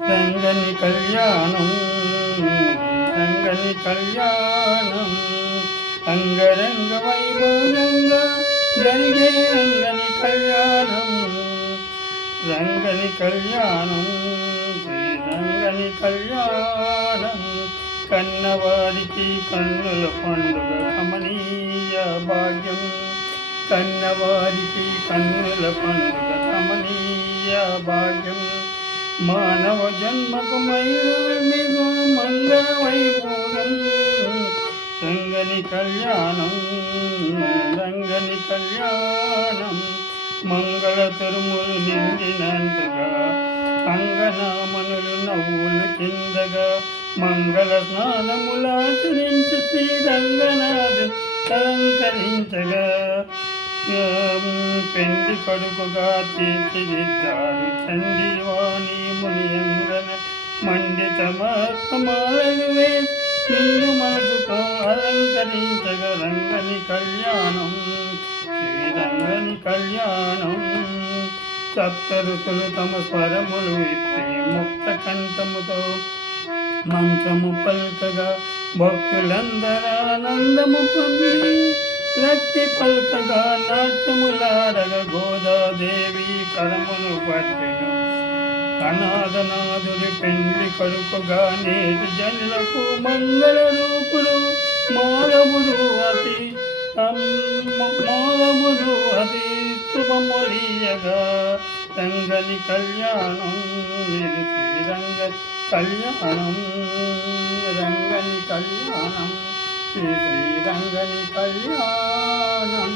రంగని కళ్యాణం రంగని కళ్యాణం అంగరంగ వైభోగంగా జరిగే రంగని కళ్యాణం రంగని కళ్యాణం రంగని కళ్యాణం కన్నవారికి కన్నుల పండుగ కమనీయ భాగ్యం కన్నవారికి కన్నుల పండుగ కమనీయ భాగ్యం మానవ జన్మకు మైలు మంగళ వైభోగం రంగని కళ్యాణం రంగని కళ్యాణం మంగళ తరుములు నిండినంతగా అంగనామనులు నవ్వులు కిందగా మంగళ స్నానములాచరించి శ్రీరంగనాథు అలంకరించగా పెండి కొడుకుగా తీర్చిదిద్దారు చండీవాణి మునియంగన మండిత మాలలు నిండు మనసుతో అలంకరించగా రంగని కళ్యాణం శ్రీరంగని కళ్యాణం సప్త ఋతులు తమ స్వరములు విప్పి ముక్త కంఠముతో మంత్రము పల్కగా భక్తులందరానందము పొంది రక్తి పల్కగా నాట్యములాడగా గోదాదేవి కరమును పట్టెను అనాథనాథుడి పెండ్లి కొడుకుగా నేటి జనులకు మంగళ రూపుడు మాధవుడు అతి శుభమొలియగా రంగని కళ్యాణం శ్రీరంగ కళ్యాణం రంగని కళ్యాణం శ్రీరంగని కళ్యాణం